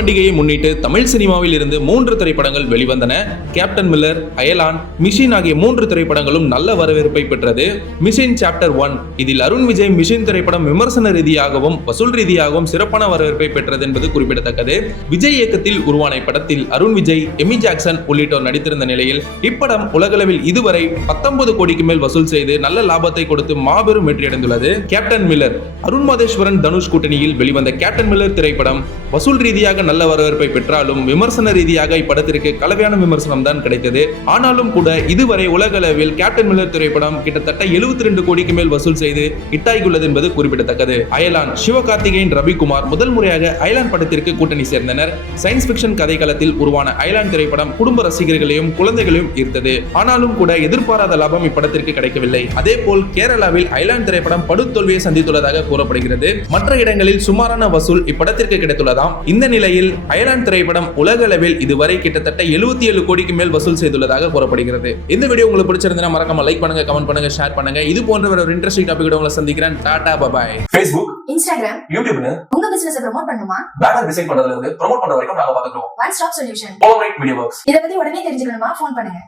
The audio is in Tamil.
பண்டிகையை முன்னிட்டு தமிழ் சினிமாவில் இருந்து 3 திரைப்படங்கள் வெளிவந்தன. கேப்டன் மில்லர், அயலான், மிஷின் ஆகிய 3 திரைப்படங்களும் நல்ல வரவேற்பை பெற்றது. மிஷின் சாப்டர் 1 இதில் அருண் விஜய் மிஷின் திரைப்படம் விமர்சன ரீதியாகவும் வசூல் ரீதியாகவும் சிறப்பான வரவேற்பை பெற்றது என்பது குறிப்பிடத்தக்கது. விஜய் இயக்கத்தில் உருவான இப்படத்தில் அருண் விஜய், எமி ஜாக்சன் உள்ளிட்டோர் நடித்திருந்த நிலையில் இப்படம் உலகளவில் இதுவரை 19 கோடிக்கு மேல் வசூல் செய்து நல்ல லாபத்தை கொடுத்து மாபெரும் வெற்றியடைந்துள்ளது. கேப்டன் மில்லர் அருண் மாதேஸ்வரன் தனுஷ் கூட்டணியில் வெளிவந்த கேப்டன் மில்லர் திரைப்படம் வசூல் ரீதியாக நல்ல வரவேற்பை பெற்றாலும் விமர்சன ரீதியாக இப்படத்திற்கு கலவையான விமர்சனம் தான் கிடைத்தது. ஆனாலும் கூட இதுவரை உலக அளவில் கேப்டன் மில்லர் திரைப்படம் கிட்டத்தட்ட 72 கோடிக்கு மேல் வசூல் செய்து ஹிட்டாகியுள்ளது என்பது குறிப்பிடத்தக்கது. அயலான் சிவகார்த்திகேயன், ரவிக்குமார் முதல் முறையாக அயலான் படத்திற்கு கூட்டணி சேர்ந்தனர். சயின்ஸ் பிக்ஷன் கதைக்களத்தில் உருவான அயலான் திரைப்படம் குடும்ப ரசிகர்களையும் குழந்தைகளையும் ஈர்த்தது. ஆனாலும் கூட எதிர்பாராத லாபம் இப்படத்திற்கு கிடைக்கவில்லை. அதேபோல் கேரளாவில் அயலான் திரைப்படம் படுதோல்வியை சந்தித்துள்ளதாக கூறப்படுகிறது. மற்ற இடங்களில் சுமாரான வசூல் இப்படத்திற்கு கிடைத்துள்ளதாம். இந்த நிலையில் அயலான் திரைப்படம் உலக அளவில் இதுவரை கிட்டத்தட்ட 77 கோடிக்கு மேல் வசூல் செய்துள்ளதாக கூறப்படுகிறது. இந்த வீடியோ உங்களுக்கு பிடிச்சிருந்தா மறக்காம லைக் பண்ணுங்க, கமெண்ட் பண்ணுங்க, ஷேர் பண்ணுங்க. இது போன்ற ஒரு இன்ட்ரெஸ்டிங் டாபிக் உங்களை சந்திக்கிறேன். Tata bye bye. Facebook, Instagram, YouTube உங்க பிசினஸ் ப்ரோமோட் பண்ணுமா? பேனர் டிசைன் பண்றதுல இருந்து ப்ரோமோட் பண்ற வரைக்கும் நாங்க பாத்துக்கிறோம். One stop solution. All right, Media Works. இத பத்தி உடனே தெரிஞ்சுக்கணுமா? ஃபோன் பண்ணுங்க.